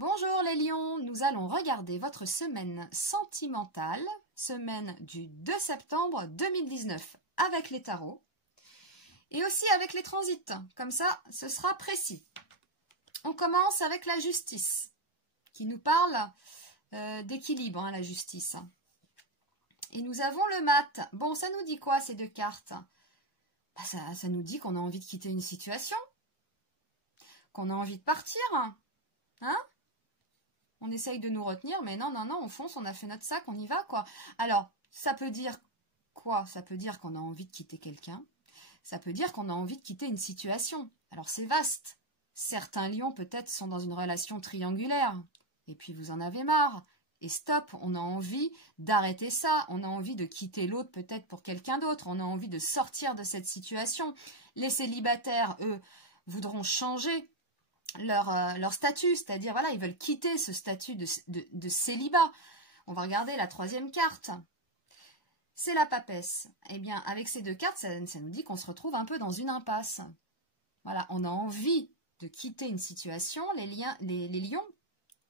Bonjour les lions, nous allons regarder votre semaine sentimentale, semaine du 2 septembre 2019 avec les tarots et aussi avec les transits, comme ça ce sera précis. On commence avec la justice qui nous parle d'équilibre, la justice. Et nous avons le mat. Bon, ça nous dit quoi ces deux cartes? Ça nous dit qu'on a envie de quitter une situation, qu'on a envie de partir, hein? On essaye de nous retenir, mais non, on fonce, on a fait notre sac, on y va, quoi. Alors, ça peut dire quoi? Ça peut dire qu'on a envie de quitter quelqu'un. Ça peut dire qu'on a envie de quitter une situation. Alors, c'est vaste. Certains lions, peut-être, sont dans une relation triangulaire. Et puis, vous en avez marre. Et stop, on a envie d'arrêter ça. On a envie de quitter l'autre, peut-être, pour quelqu'un d'autre. On a envie de sortir de cette situation. Les célibataires, eux, voudront changer leur statut, c'est-à-dire voilà, ils veulent quitter ce statut de célibat. On va regarder la troisième carte. C'est la papesse. Eh bien, avec ces deux cartes, ça nous dit qu'on se retrouve un peu dans une impasse. Voilà, on a envie de quitter une situation, les lions,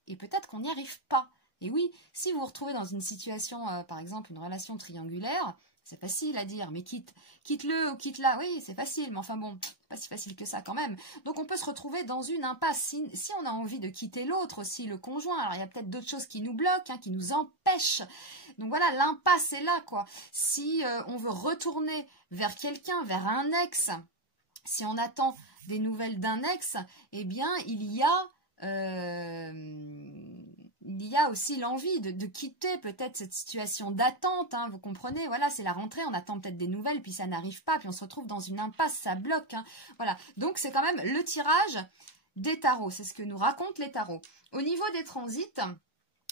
et peut-être qu'on n'y arrive pas. Et oui, si vous vous retrouvez dans une situation, par exemple, une relation triangulaire, c'est facile à dire, mais quitte-le ou quitte-la. Oui, c'est facile, mais enfin bon, pas si facile que ça quand même. Donc on peut se retrouver dans une impasse. Si on a envie de quitter l'autre aussi, le conjoint, alors il y a peut-être d'autres choses qui nous bloquent, qui nous empêchent. Donc voilà, l'impasse est là, quoi. Si on veut retourner vers quelqu'un, vers un ex, si on attend des nouvelles d'un ex, eh bien il y a aussi l'envie de quitter peut-être cette situation d'attente, vous comprenez, voilà, c'est la rentrée, on attend peut-être des nouvelles, puis ça n'arrive pas, puis on se retrouve dans une impasse, ça bloque, voilà. Donc c'est quand même le tirage des tarots, c'est ce que nous racontent les tarots. Au niveau des transits,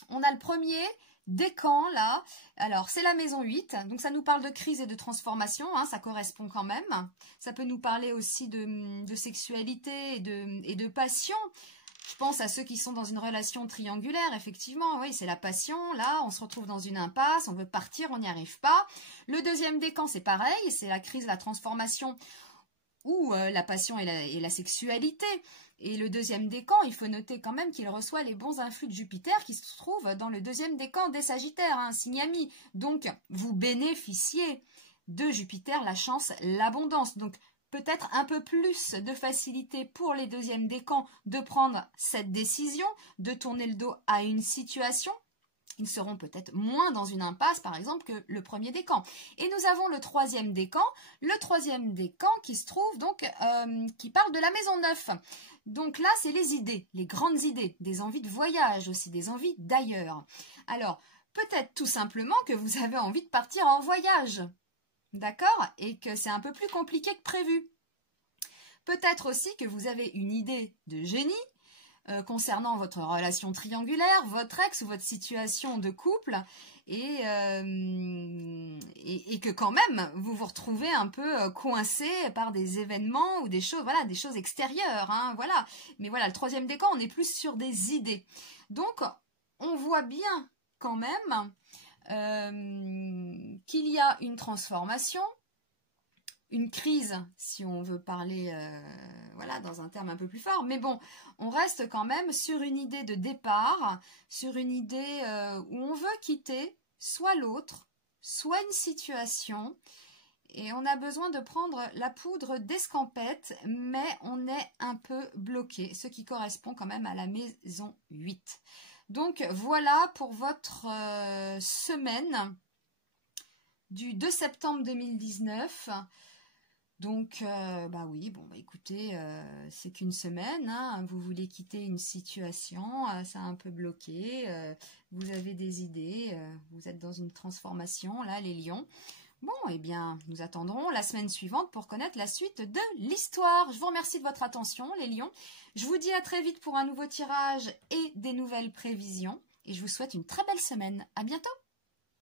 on a le premier décan là, alors c'est la maison 8, donc ça nous parle de crise et de transformation, ça correspond quand même, ça peut nous parler aussi de sexualité et de passion. Je pense à ceux qui sont dans une relation triangulaire, effectivement, oui, c'est la passion, là, on se retrouve dans une impasse, on veut partir, on n'y arrive pas. Le deuxième décan, c'est pareil, c'est la crise, la transformation, ou la passion et la sexualité. Et le deuxième décan, il faut noter quand même qu'il reçoit les bons influx de Jupiter qui se trouvent dans le deuxième décan des Sagittaires, signe ami. Donc, vous bénéficiez de Jupiter, la chance, l'abondance. Donc, peut-être un peu plus de facilité pour les deuxièmes décans de prendre cette décision, de tourner le dos à une situation. Ils seront peut-être moins dans une impasse, par exemple, que le premier décan. Et nous avons le troisième décan qui se trouve donc, qui parle de la maison 9. Donc là, c'est les idées, les grandes idées, des envies de voyage aussi, des envies d'ailleurs. Alors, peut-être tout simplement que vous avez envie de partir en voyage. D'accord? Et que c'est un peu plus compliqué que prévu. Peut-être aussi que vous avez une idée de génie concernant votre relation triangulaire, votre ex ou votre situation de couple et que quand même vous vous retrouvez un peu coincé par des événements ou des choses, voilà, des choses extérieures, voilà. Mais voilà, le troisième décan, on est plus sur des idées. Donc, on voit bien quand même qu'il y a une transformation, une crise, si on veut parler voilà, dans un terme un peu plus fort, mais bon, on reste quand même sur une idée de départ, sur une idée où on veut quitter soit l'autre, soit une situation, et on a besoin de prendre la poudre d'escampette, mais on est un peu bloqué, ce qui correspond quand même à la maison 8. Donc voilà pour votre semaine du 2 septembre 2019. Donc, oui, bon, écoutez, c'est qu'une semaine, vous voulez quitter une situation, ça a un peu bloqué, vous avez des idées, vous êtes dans une transformation, là, les lions. Bon, eh bien, nous attendrons la semaine suivante pour connaître la suite de l'histoire. Je vous remercie de votre attention, les lions. Je vous dis à très vite pour un nouveau tirage et des nouvelles prévisions. Et je vous souhaite une très belle semaine. À bientôt!